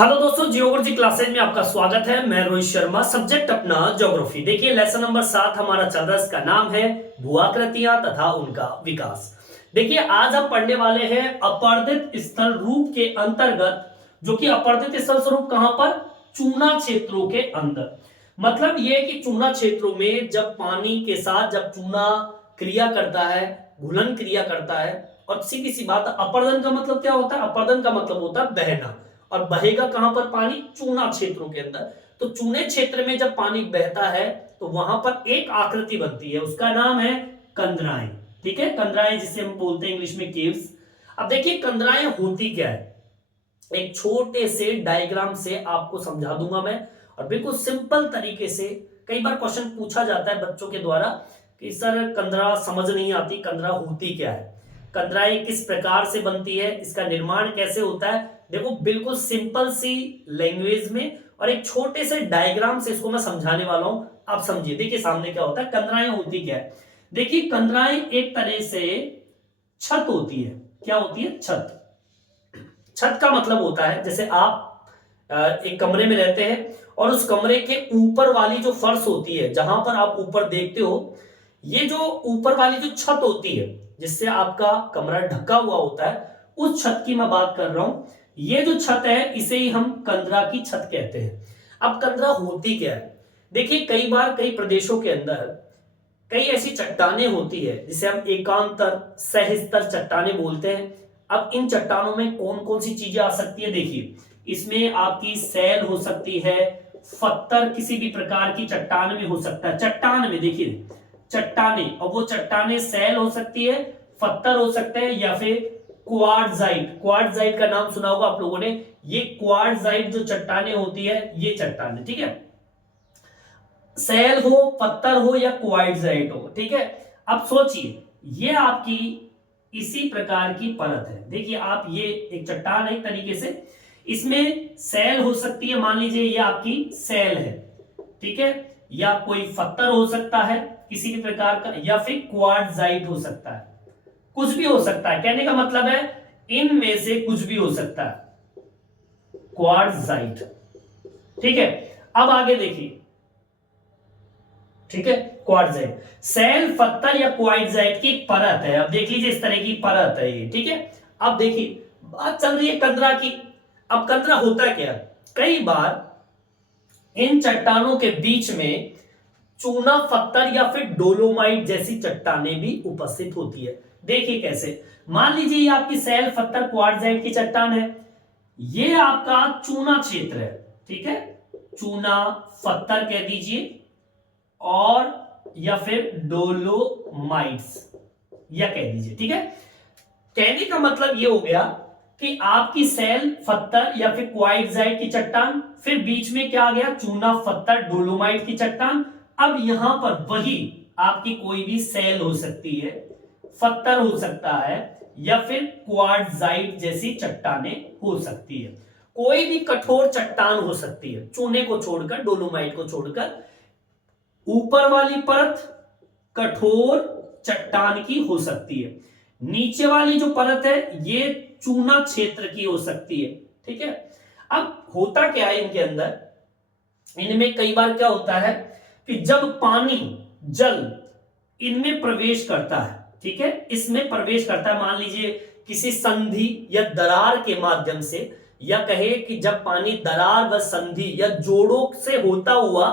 Hello दोस्तों, geography classes में आपका स्वागत है। मैं रोहित शर्मा। सब्जेक्ट अपना ज्योग्राफी। देखिए लेसन नंबर 7 हमारा चल रहा है। इसका नाम है भूआकृतियां तथा उनका विकास। देखिए आज हम पढ़ने वाले हैं अपर्दित स्थल रूप के अंतर्गत, जो कि अपर्दित स्थल स्वरूप कहां पर, चूना क्षेत्रों के अंदर। मतलब यह है कि चूना क्षेत्रों में जब पानी के साथ जब चूना क्रिया करता है, घुलन क्रिया करता है, और सीधी सी बात, अपर्दन का मतलब क्या होता है? अपर्दन का मतलब होता है बहना। और बहेगा कहां पर पानी? चूना क्षेत्रों के अंदर। तो चूने क्षेत्र में जब पानी बहता है तो वहां पर एक आकृति बनती है, उसका नाम है कंदराएं। ठीक है, कंदराएं जिसे हम बोलते हैं इंग्लिश में केव्स। अब देखिए कंदराएं होती क्या है, एक छोटे से डायग्राम से आपको समझा दूंगा मैं, और बिल्कुल सिंपल तरीके से। कई बार क्वेश्चन पूछा जाता है बच्चों के द्वारा कि सर कंदरा समझ नहीं आती, कंदरा होती क्या है, कंदराएं किस प्रकार से बनती है, इसका निर्माण कैसे होता है। देखो बिल्कुल सिंपल सी लैंग्वेज में और एक छोटे से डायग्राम से इसको मैं समझाने वाला हूं। आप समझिए, देखिए सामने क्या होता है, कंदराएं होती क्या है। देखिए कंदराएं एक तरह से छत होती है। क्या होती है? छत। छत का मतलब होता है जैसे आप एक कमरे में रहते हैं और उस कमरे के ऊपर वाली जो फर्श होती है, जहां पर आप ऊपर देखते हो, ये जो ऊपर वाली जो छत होती है जिससे आपका कमरा ढका हुआ होता है, उस छत की मैं बात कर रहा हूं। ये जो छत है इसे ही हम कंदरा की छत कहते हैं। अब कंदरा होती क्या है? देखिए कई बार कई प्रदेशों के अंदर कई ऐसी चट्टानें होती है जिसे हम एकांतर सहस्तर चट्टानें बोलते हैं। अब इन चट्टानों में कौन कौन सी चीजें आ सकती है? देखिए इसमें आपकी सैल हो सकती है, पत्थर किसी भी प्रकार की चट्टान में हो सकता है। चट्टान में देखिए चट्टाने, और वो चट्टाने सैल हो सकती है, पत्थर हो सकते हैं, या फिर क्वार्टजाइट। क्वार्टजाइट का नाम सुना होगा आप लोगों ने। ये क्वार्टजाइट जो चट्टाने होती है, ये चट्टाने, ठीक है, सैल हो, पत्थर हो या क्वार्टजाइट हो, ठीक है। अब सोचिए ये आपकी इसी प्रकार की परत है। देखिए आप, ये एक चट्टान है एक तरीके से, इसमें सैल हो सकती है, मान लीजिए ये आपकी सैल है, ठीक है, या कोई पत्थर हो सकता है किसी भी प्रकार का, या फिर क्वार्टजाइट हो सकता है, कुछ भी हो सकता है। कहने का मतलब है इनमें से कुछ भी हो सकता है, क्वार्टजाइट, ठीक है। अब आगे देखिए, ठीक है, क्वार्टजाइट सैल पत्थर या क्वार्टजाइट की एक परत है। अब देख लीजिए इस तरह की परत है ये, ठीक है। अब देखिए बात चल रही है कंदरा की। अब कंदरा होता क्या? कई बार इन चट्टानों के बीच में चूना पत्थर या फिर डोलोमाइट जैसी चट्टानें भी उपस्थित होती है। देखिए कैसे, मान लीजिए ये आपकी सैल पत्थर क्वार्टजाइट की चट्टान है, ये आपका चूना क्षेत्र है, ठीक है, चूना पत्थर कह दीजिए, और या फिर डोलोमाइट्स या कह दीजिए, ठीक है। कहने का मतलब ये हो गया कि आपकी सैल पत्थर या फिर क्वार्टजाइट की चट्टान, फिर बीच में क्या आ गया? चूना पत्थर डोलोमाइट की चट्टान। अब यहां पर वही आपकी कोई भी सैल हो सकती है, पत्थर हो सकता है, या फिर क्वार्टजाइट जैसी चट्टानें हो सकती है। कोई भी कठोर चट्टान हो सकती है, चूने को छोड़कर, डोलोमाइट को छोड़कर। ऊपर वाली परत कठोर चट्टान की हो सकती है, नीचे वाली जो परत है ये चूना क्षेत्र की हो सकती है, ठीक है। अब होता क्या है इनके अंदर, इनमें कई बार क्या होता है कि जब पानी, जल इनमें प्रवेश करता है, ठीक है, इसमें प्रवेश करता है, मान लीजिए किसी संधि या दरार के माध्यम से, या कहे कि जब पानी दरार व संधि या जोड़ों से होता हुआ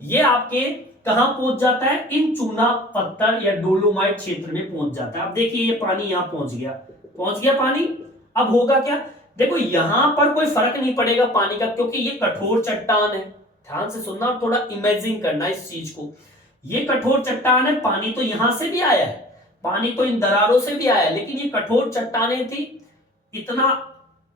ये आपके कहां पहुंच जाता है? इन चूना पत्थर या डोलोमाइट क्षेत्र में पहुंच जाता है। अब देखिए ये पानी यहां पहुंच गया पानी। अब होगा क्या? देखो यहां पर कोई फर्क नहीं पड़ेगा पानी का, क्योंकि ये कठोर चट्टान है। ध्यान से सुनना और थोड़ा इमेजिन करना इस चीज को। ये कठोर चट्टान है, पानी तो यहां से भी आया है, पानी तो इन दरारों से भी आया है, लेकिन ये कठोर चट्टानें थी, इतना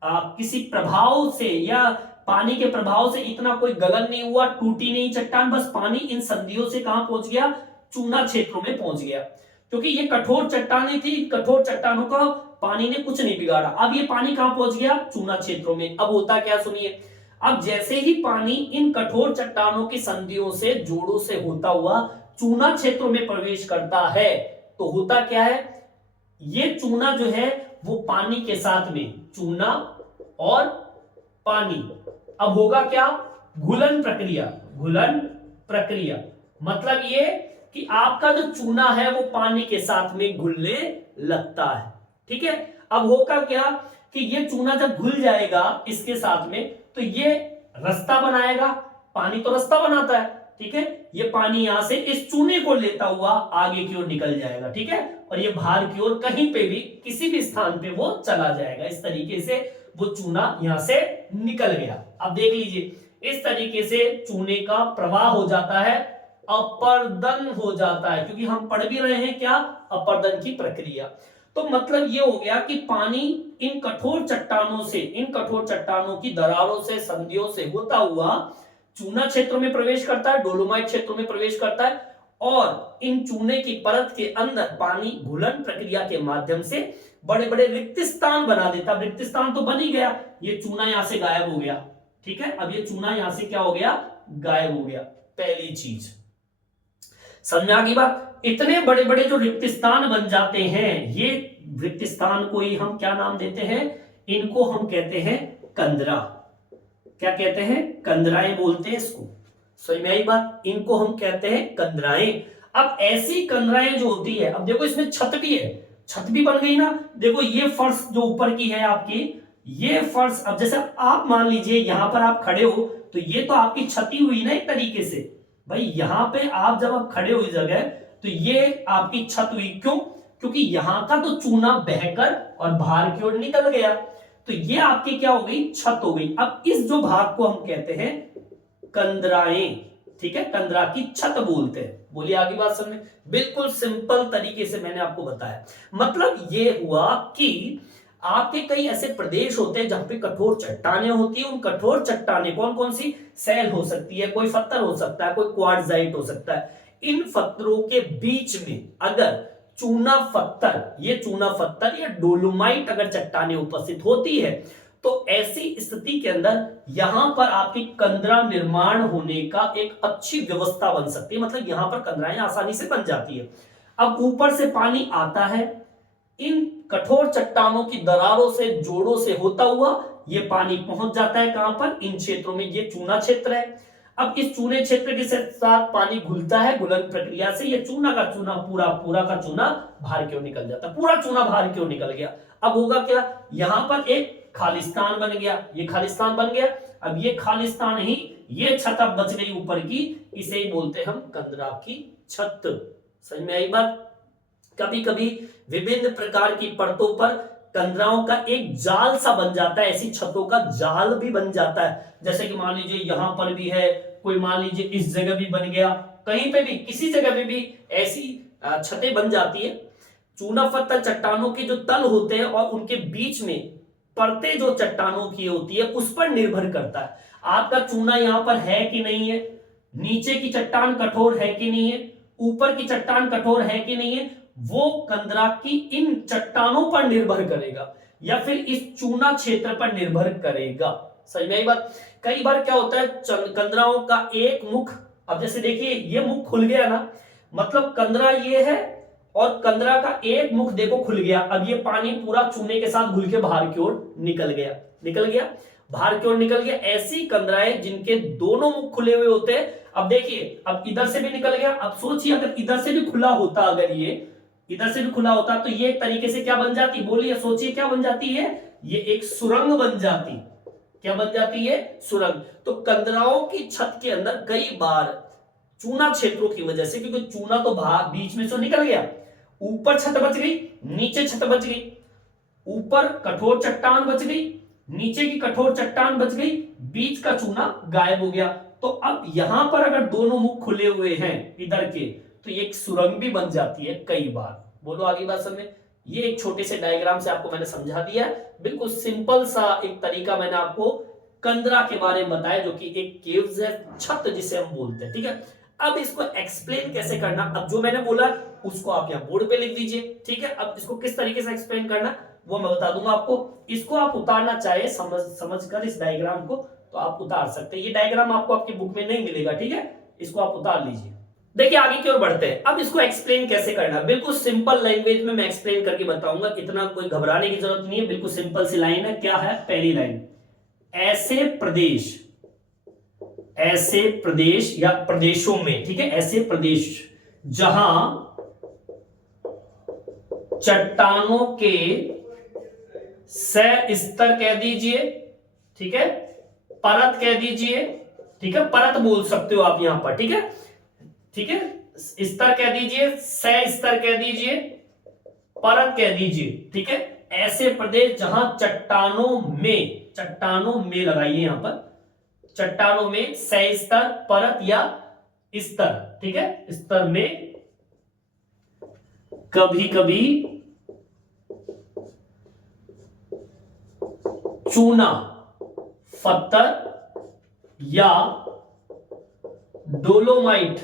किसी प्रभाव से या पानी के प्रभाव से इतना कोई गलन नहीं हुआ, टूटी नहीं चट्टान, बस पानी इन संधियों से कहां पहुंच गया? चूना क्षेत्रों में पहुंच गया। क्योंकि ये कठोर चट्टानें थी, कठोर चट्टानों का पानी ने कुछ नहीं बिगाड़ा। अब ये पानी कहां पहुंच गया? चूना क्षेत्रों में। अब होता क्या, सुनिए। अब जैसे ही पानी इन कठोर चट्टानों की संधियों से, जोड़ों से होता हुआ चूना क्षेत्रों में प्रवेश करता है, तो होता क्या है, ये चूना जो है वो पानी के साथ में, चूना और पानी। अब होगा क्या, घुलन प्रक्रिया। घुलन प्रक्रिया मतलब ये कि आपका जो चूना है वो पानी के साथ में घुलने लगता है। ठीक है, अब होगा क्या कि ये चूना जब घुल जाएगा इसके साथ में तो ये रास्ता बनाएगा। पानी तो रास्ता बनाता है, ठीक है। ये पानी यहां से इस चूने को लेता हुआ आगे की ओर निकल जाएगा, ठीक है। और ये बाहर की ओर कहीं पे भी किसी भी स्थान पे वो चला जाएगा। इस तरीके से वो चूना यहां से निकल गया। अब देख लीजिए इस तरीके से चूने का प्रवाह हो जाता है, अपर्दन हो जाता है, क्योंकि हम पढ़ भी रहे हैं क्या, अपर्दन की प्रक्रिया। तो मतलब ये हो गया कि पानी इन कठोर चट्टानों से, इन कठोर चट्टानों की दरारों से, संधियों से होता हुआ चूना क्षेत्र में प्रवेश करता है, डोलोमाइट क्षेत्र में प्रवेश करता है, और इन चूने की परत के अंदर पानी घुलन प्रक्रिया के माध्यम से बड़े बड़े रिक्त स्थान बना देता। रिक्त स्थान तो बन ही गया, ये चूना यहां से गायब हो गया, ठीक है। अब ये चूना यहां से क्या हो गया, गायब हो गया। पहली चीज समझ में आ गई बात। इतने बड़े बड़े जो रिक्त स्थान बन जाते हैं, ये रिक्त स्थान को ही हम क्या नाम देते हैं, इनको हम कहते हैं कंदरा। क्या कहते हैं, कंदराएं बोलते हैं इसको। समझ में आई बात, इनको हम कहते हैं कंदराएं। अब ऐसी कंदराएं जो होती है, अब देखो इसमें छत भी है, छत भी बन गई ना। देखो ये फर्श जो ऊपर की है आपकी, ये फर्श, अब जैसे आप मान लीजिए यहां पर आप खड़े हो तो ये तो आपकी छती हुई ना एक तरीके से। भाई यहां पे आप जब आप खड़े हो इस जगह तो ये आपकी छत हुई। क्यों, क्योंकि यहां का तो चूना बहकर और बाहर की ओर निकल गया, तो ये आपकी क्या हो गई, छत हो गई। अब इस जो भाग को हम कहते हैं कंदराएं, ठीक है, कंदरा की छत बोलते हैं। बोलिए आगे बात समझ। बिल्कुल सिंपल तरीके से मैंने आपको बताया। मतलब ये हुआ कि आपके कई ऐसे प्रदेश होते हैं जहां पे कठोर चट्टानें होती है। उन कठोर चट्टानें कौन कौन सी, सैल हो सकती है, कोई पत्थर हो सकता है, कोई क्वार्टजाइट हो सकता है। इन पत्थरों के बीच में अगर चूना पत्थर, ये चूना पत्थर या डोलोमाइट अगर चट्टानें उपस्थित होती है तो ऐसी स्थिति के अंदर यहां पर आपकी कंदरा निर्माण होने का एक अच्छी व्यवस्था बन सकती है। मतलब यहां पर कंदराएं आसानी से बन जाती है। अब ऊपर से पानी आता है, इन कठोर चट्टानों की दरारों से, जोड़ों से होता हुआ ये पानी पहुंच जाता है कहां पर, इन क्षेत्रों में। ये चूना क्षेत्र है। अब इस चूने क्षेत्र के साथ पानी घुलता है, घुलन प्रक्रिया से ये चूना का चूना, पूरा का चूना बाहर की ओर निकल जाता है। पूरा चूना बाहर की ओर निकल गया। अब होगा क्या, यहां पर एक खालिस्तान बन गया, ये खालिस्तान बन गया। अब ये खालिस्तान ही, ये छत अब बच गई ऊपर की, इसे ही बोलते हम कंदरा की छत। समझ में आई बात। कभी कभी विभिन्न प्रकार की परतों पर कंदराओं का एक जाल सा बन जाता है, ऐसी छतों का जाल भी बन जाता है। जैसे कि मान लीजिए यहां पर भी है, कोई मान लीजिए इस जगह भी बन गया, कहीं पे भी किसी जगह पे भी ऐसी छतें बन जाती है। चूना पत्थर चट्टानों के जो तल होते हैं और उनके बीच में परतें जो चट्टानों की होती है उस पर निर्भर करता है आपका चूना यहां पर है कि नहीं है, नीचे की चट्टान कठोर है कि नहीं है, ऊपर की चट्टान कठोर है कि नहीं है। वो कंदरा की इन चट्टानों पर निर्भर करेगा या फिर इस चूना क्षेत्र पर निर्भर करेगा। सही में बात। कई बार क्या होता है, कंदराओं का एक मुख, अब जैसे देखिए ये मुख खुल गया ना, मतलब कंदरा ये है और कंदरा का एक मुख देखो खुल गया। अब ये पानी पूरा चूने के साथ घुल के बाहर की ओर निकल गया, बाहर की ओर निकल गया। ऐसी कंदराएं जिनके दोनों मुख खुले हुए होते हैं। अब देखिए, अब इधर से भी निकल गया। अब सोचिए अगर इधर से भी खुला होता, अगर ये इधर से भी खुला होता तो ये एक तरीके से क्या बन जाती, बोलिए, सोचिए क्या बन जाती है, ये एक सुरंग बन जाती। क्या बन जाती है, सुरंग। तो कंदराओं की छत के अंदर कई बार चूना क्षेत्रों की वजह से, क्योंकि चूना तो बीच में से निकल गया, ऊपर छत बच गई, नीचे छत बच गई, ऊपर कठोर चट्टान बच गई, नीचे की कठोर चट्टान बच गई, बीच का चूना गायब हो गया। तो अब यहां पर अगर दोनों मुख खुले हुए हैं इधर के, तो ये एक सुरंग भी बन जाती है कई बार। बोलो आगे बात समझ में। ये एक छोटे से डायग्राम से आपको मैंने समझा दिया है। बिल्कुल सिंपल सा एक तरीका मैंने आपको कंदरा के बारे में बताया, जो कि एक केव्स है, छत जिसे हम बोलते हैं। ठीक है, अब इसको एक्सप्लेन कैसे करना, अब जो मैंने बोला उसको आप यहाँ बोर्ड पे लिख दीजिए। ठीक है, अब इसको किस तरीके से एक्सप्लेन करना वो मैं बता दूंगा आपको। इसको आप उतारना चाहे समझकर इस डायग्राम को, तो आप उतार सकते हैं। ये डायग्राम आपको आपकी बुक में नहीं मिलेगा, ठीक है, इसको आप उतार लीजिए। देखिए आगे की ओर बढ़ते हैं। अब इसको एक्सप्लेन कैसे करना, बिल्कुल सिंपल लैंग्वेज में मैं एक्सप्लेन करके बताऊंगा, इतना कोई घबराने की जरूरत नहीं है। बिल्कुल सिंपल सी लाइन है। क्या है, पहली लाइन, ऐसे प्रदेश या प्रदेशों में, ठीक है, ऐसे प्रदेश जहां चट्टानों के सह स्तर कह दीजिए, ठीक है, परत कह दीजिए, ठीक है, परत बोल सकते हो आप यहां पर, ठीक है, ठीक है, स्तर कह दीजिए, सह स्तर कह दीजिए, परत कह दीजिए, ठीक है, ऐसे प्रदेश जहां चट्टानों में लगाइए यहां पर, चट्टानों में सह स्तर, परत या स्तर, ठीक है, स्तर में कभी कभी चूना, पत्थर या डोलोमाइट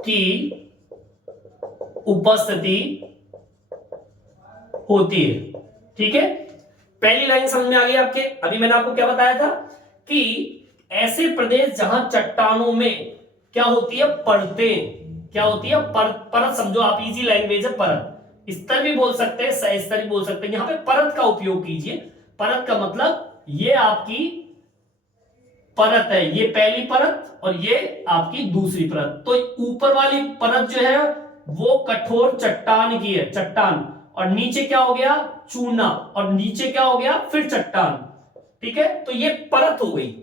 की उपस्थिति होती है, ठीक है। पहली लाइन समझ में आ गई आपके। अभी मैंने आपको क्या बताया था कि ऐसे प्रदेश जहां चट्टानों में क्या होती है, परतें, क्या होती है, परत समझो आप, इजी लैंग्वेज है, परत, स्तर भी बोल सकते हैं, सह स्तर भी बोल सकते हैं, यहां पे परत का उपयोग कीजिए। परत का मतलब ये आपकी परत है, ये पहली परत और ये आपकी दूसरी परत। तो ऊपर वाली परत जो है वो कठोर चट्टान की है, चट्टान, और नीचे क्या हो गया, चूना, और नीचे क्या हो गया, फिर चट्टान, ठीक है। तो ये परत हो गई,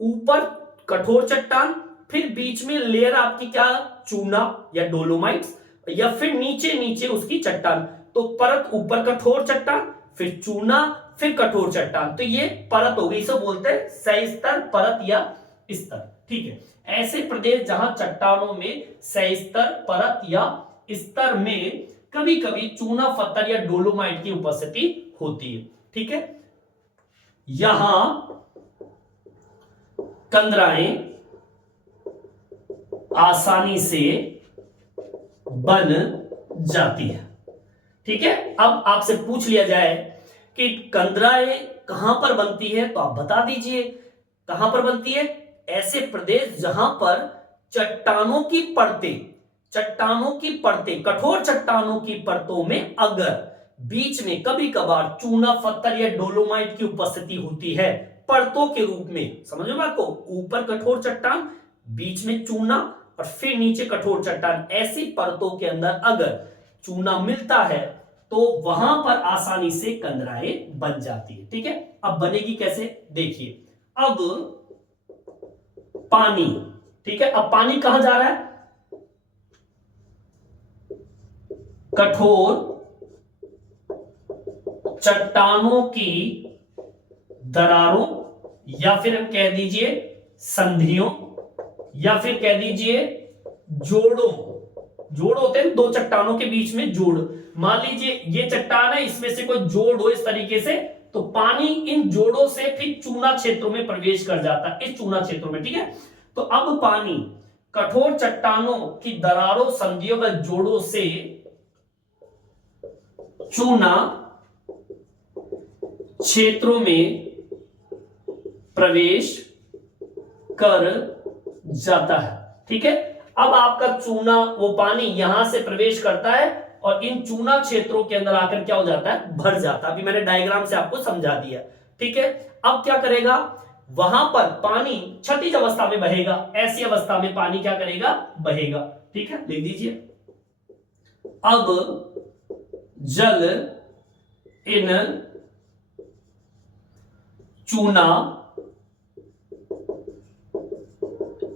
ऊपर कठोर चट्टान, फिर बीच में लेयर आपकी क्या, चूना या डोलोमाइट्स, या फिर नीचे नीचे उसकी चट्टान। तो परत ऊपर कठोर चट्टान, फिर चूना, फिर कठोर चट्टान, तो ये परत हो गई। इसे बोलते हैं सहस्तर, परत या स्तर, ठीक है। ऐसे प्रदेश जहां चट्टानों में सहस्तर, परत या स्तर में कभी कभी चूना, पत्थर या डोलोमाइट की उपस्थिति होती है, ठीक है। यहां कंदराएं आसानी से बन जाती है, ठीक है। अब आपसे पूछ लिया जाए कि कंदराएं कहां पर बनती है, तो आप बता दीजिए कहां पर बनती है। ऐसे प्रदेश जहां पर चट्टानों की परतें, कठोर चट्टानों की परतों में अगर बीच में कभी कभार चूना, पत्थर या डोलोमाइट की उपस्थिति होती है, परतों के रूप में, समझ में बात को, ऊपर कठोर चट्टान, बीच में चूना और फिर नीचे कठोर चट्टान, ऐसी परतों के अंदर अगर चूना मिलता है तो वहां पर आसानी से कंदराएं बन जाती है, ठीक है। अब बनेगी कैसे, देखिए। अब पानी, ठीक है, अब पानी कहां जा रहा है, कठोर चट्टानों की दरारों, या फिर हम कह दीजिए संधियों, या फिर कह दीजिए जोड़ों। जोड़ होते हैं दो चट्टानों के बीच में जोड़। मान लीजिए ये चट्टान है, इसमें से कोई जोड़ हो इस तरीके से, तो पानी इन जोड़ों से फिर चूना क्षेत्रों में प्रवेश कर जाता है, इस चूना क्षेत्रों में, ठीक है। तो अब पानी कठोर चट्टानों की दरारों, संधियों व जोड़ों से चूना क्षेत्रों में प्रवेश कर जाता है, ठीक है। अब आपका चूना, वो पानी यहां से प्रवेश करता है और इन चूना क्षेत्रों के अंदर आकर क्या हो जाता है, भर जाता है। अभी मैंने डायग्राम से आपको समझा दिया, ठीक है। अब क्या करेगा, वहां पर पानी क्षैतिज अवस्था में बहेगा, ऐसी अवस्था में पानी क्या करेगा, बहेगा, ठीक है, लिख दीजिए। अब जल इन चूना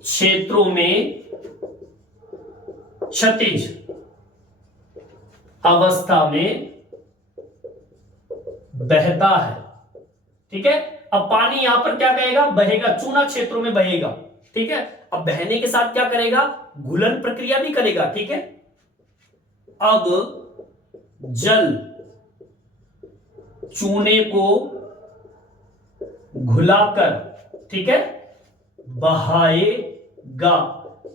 क्षेत्रों में क्षैतिज अवस्था में बहता है, ठीक है। अब पानी यहां पर क्या करेगा, बहेगा, चूना क्षेत्रों में बहेगा, ठीक है। अब बहने के साथ क्या करेगा, घुलन प्रक्रिया भी करेगा, ठीक है। अब जल चूने को घुलाकर, ठीक है, बहाएगा,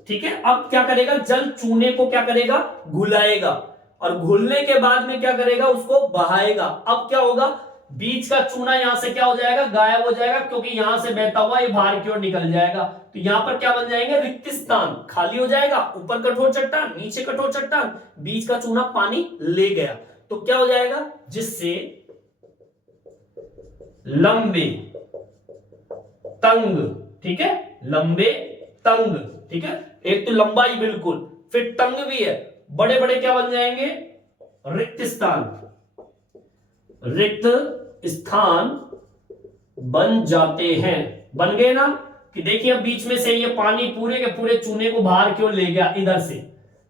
ठीक है। अब क्या करेगा, जल चूने को क्या करेगा, घुलाएगा, और घुलने के बाद में क्या करेगा, उसको बहाएगा। अब क्या होगा, बीच का चूना यहां से क्या हो जाएगा, गायब हो जाएगा, क्योंकि यहां से बहता हुआ ये बाहर की ओर निकल जाएगा। तो यहां पर क्या बन जाएंगे, रिक्त स्थान, खाली हो जाएगा, ऊपर कठोर चट्टान, नीचे कठोर चट्टान, बीच का चूना पानी ले गया, तो क्या हो जाएगा, जिससे लंबे तंग, ठीक है, लंबे तंग, ठीक है, एक तो लंबाई बिल्कुल, फिर तंग भी है, बड़े बड़े क्या बन जाएंगे, रिक्त स्थान, रिक्त स्थान बन जाते हैं। बन गए ना, कि देखिए अब बीच में से ये पानी पूरे के पूरे चूने को बाहर क्यों ले गया, इधर से,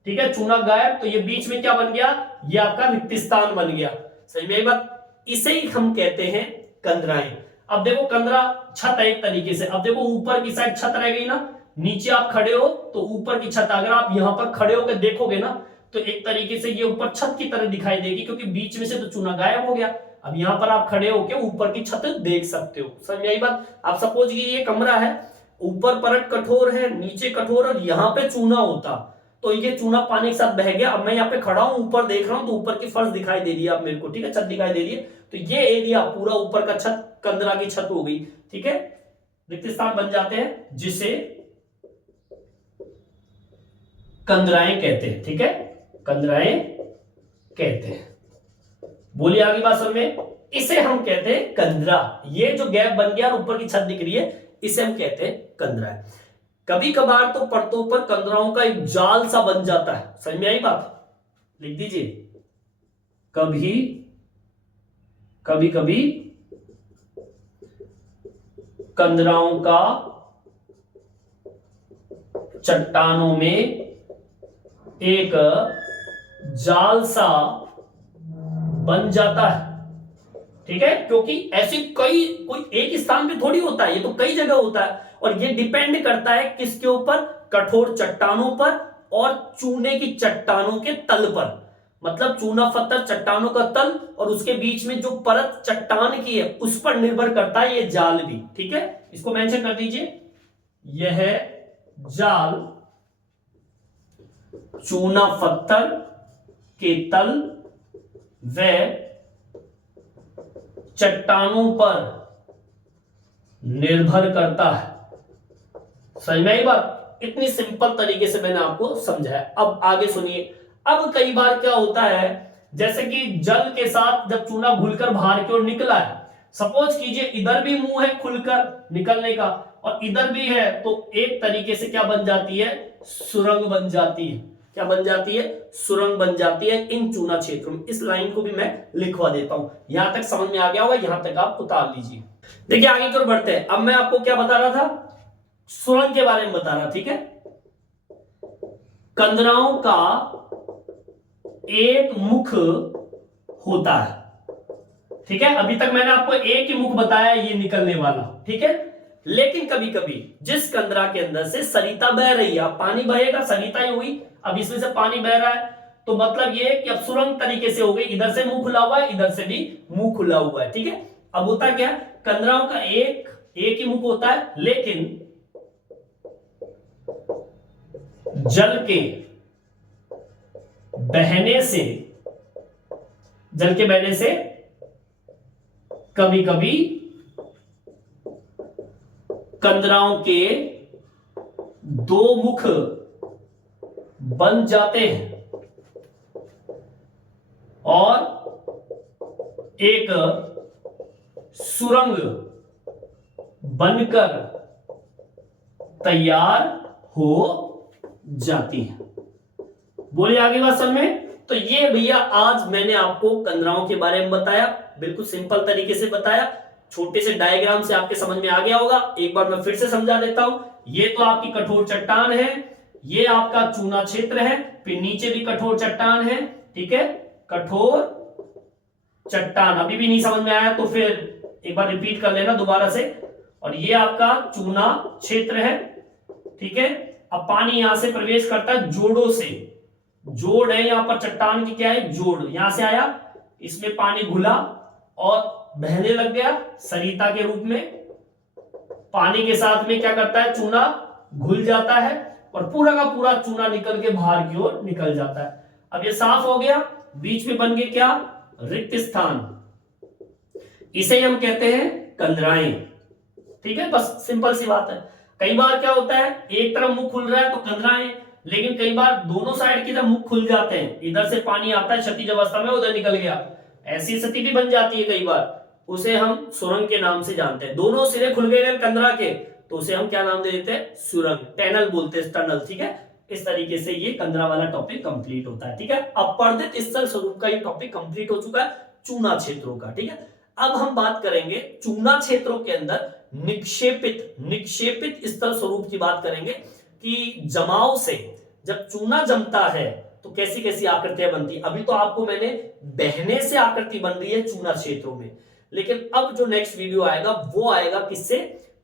ठीक है, चूना गायब, तो ये बीच में क्या बन गया, ये आपका रिक्त स्थान बन गया। सही में बात, इसे ही हम कहते हैं कंदराएं। अब देखो कंदरा छत है एक तरीके से, अब देखो ऊपर की साइड छत रह गई ना, नीचे आप खड़े हो तो ऊपर की छत, अगर आप यहां पर खड़े होकर देखोगे ना तो एक तरीके से ये ऊपर छत की तरह दिखाई देगी, क्योंकि बीच में से तो चूना गायब हो गया। अब यहां पर आप खड़े होकर ऊपर की छत देख सकते हो। समझ आई बात। आप सपोज कीजिए ये कमरा है, ऊपर परत कठोर है, नीचे कठोर, और यहाँ पे चूना होता तो ये चूना पानी के साथ बह गया। अब मैं यहाँ पे खड़ा हूं, ऊपर देख रहा हूं, तो ऊपर की फर्श दिखाई दे रही है अब मेरे को, ठीक है, छत दिखाई दे रही है, तो ये एरिया पूरा ऊपर का छत कंदरा की छत हो गई, ठीक है, रिक्त स्थान बन जाते हैं, जिसे कंदराएं कहते हैं, ठीक है, कंदराएं कहते हैं। बोलिए आगे बात समझ में, इसे हम कहते हैं कंदरा। ये जो गैप बन गया और ऊपर की छत दिख रही है, इसे हम कहते हैं कंदरा। कभी कभार तो परतों पर कंदराओं का एक जाल सा बन जाता है। समझ में आई बात, लिख दीजिए, कभी कभी कंदराओं का चट्टानों में एक जाल सा बन जाता है, ठीक है, क्योंकि ऐसी कोई एक स्थान पे थोड़ी होता है, ये तो कई जगह होता है, और ये डिपेंड करता है किसके ऊपर, कठोर चट्टानों पर और चूने की चट्टानों के तल पर। मतलब चूना पत्थर चट्टानों का तल और उसके बीच में जो परत चट्टान की है उस पर निर्भर करता है ये जाल भी, ठीक है, इसको मेंशन कर दीजिए। यह जाल चूना पत्थर के तल व चट्टानों पर निर्भर करता है। समझ में आई बात, इतनी सिंपल तरीके से मैंने आपको समझाया। अब आगे सुनिए। अब कई बार क्या होता है, जैसे कि जल के साथ जब चूना घुलकर बाहर की ओर निकला है, सपोज कीजिए इधर भी मुंह है खुलकर निकलने का और इधर भी है, तो एक तरीके से क्या बन जाती है, सुरंग बन जाती है। क्या बन जाती है, सुरंग बन जाती है इन चूना क्षेत्रों में। इस लाइन को भी मैं लिखवा देता हूं, यहां तक समझ में आ गया होगा, यहां तक आप उतार लीजिए। देखिए आगे की ओर बढ़ते हैं। अब मैं आपको क्या बता रहा था, सुरंग के बारे में बता रहा, ठीक है। कंदराओं का एक मुख होता है, ठीक है, अभी तक मैंने आपको एक ही मुख बताया, ये निकलने वाला, ठीक है। लेकिन कभी कभी जिस कंदरा के अंदर से सरिता बह रही है, पानी बहेगा, सरिता ही हुई, अब इसमें से पानी बह रहा है, तो मतलब ये कि अब सुरंग तरीके से हो गई, इधर से मुंह खुला हुआ है, इधर से भी मुंह खुला हुआ है, ठीक है। अब होता क्या, कंदराओं का एक ही मुख होता है, लेकिन जल के बहने से कभी कभी कंदराओं के दो मुख बन जाते हैं और एक सुरंग बनकर तैयार हो जाती है। बोलिए आगे बात समझ में। तो ये भैया आज मैंने आपको कंदराओं के बारे में बताया, बिल्कुल सिंपल तरीके से बताया, छोटे से डायग्राम से आपके समझ में आ गया होगा। एक बार मैं फिर से समझा देता हूं। ये तो आपकी कठोर चट्टान है, ये आपका चूना क्षेत्र है, फिर नीचे भी कठोर चट्टान है, ठीक है, कठोर चट्टान। अभी भी नहीं समझ में आया तो फिर एक बार रिपीट कर लेना दोबारा से। और ये आपका चूना क्षेत्र है, ठीक है। अब पानी यहां से प्रवेश करता है जोड़ों से, जोड़ है यहां पर चट्टान की, क्या है, जोड़, यहां से आया, इसमें पानी घुला और बहने लग गया सरिता के रूप में। पानी के साथ में क्या करता है, चूना घुल जाता है और पूरा का पूरा चूना निकल के बाहर की ओर निकल जाता है। अब ये साफ हो गया, बीच में बन गए क्या, रिक्त स्थान, इसे हम कहते हैं कंदराएं, ठीक है। बस सिंपल सी बात है। कई बार क्या होता है, एक तरफ मुंह खुल रहा है तो कंदराएं, लेकिन कई बार दोनों साइड की तरफ मुंह खुल जाते हैं, इधर से पानी आता है क्षैतिज अवस्था में, उधर निकल गया, ऐसी स्थिति भी बन जाती है कई बार, उसे हम सुरंग के नाम से जानते हैं। दोनों सिरे खुल गए कंदरा के तो उसे हम क्या नाम दे देते हैं, सुरंग, टनल बोलते हैं, टनल। ठीक है, इस तरीके से ये 15 वाला टॉपिक कंप्लीट होता है। ठीक है, अपवर्धित स्थल स्वरूप का ये टॉपिक कंप्लीट हो चुका है चूना क्षेत्रों का। ठीक है, अब हम बात करेंगे चूना क्षेत्रों के अंदर निक्षेपित स्थल स्वरूप की बात करेंगे कि जमाव से जब चूना जमता है तो कैसी कैसी आकृतियां बनती। अभी तो आपको मैंने बहने से आकृति बन रही है चूना क्षेत्रों में, लेकिन अब जो नेक्स्ट वीडियो आएगा वो आएगा किससे,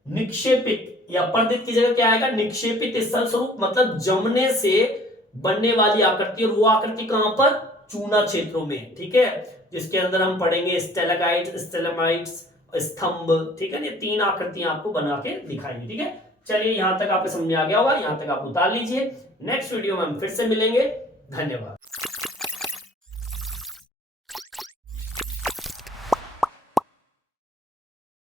निक्षेपित, या अपवर्धित की जगह क्या आएगा, निक्षेपित स्थल स्वरूप, मतलब जमने से बनने वाली आकृति, और वो आकृति कहां पर, चूना क्षेत्रों में। ठीक है, जिसके अंदर हम पढ़ेंगे स्टेलाकाइट, स्टेलामाइट्स, स्तंभ। ठीक है, ये 3 आकृतियां आपको बना के दिखाएंगे। ठीक है, चलिए यहां तक आपको समझ में आ गया होगा, यहां तक आप उतार लीजिए। नेक्स्ट वीडियो में हम फिर से मिलेंगे। धन्यवाद।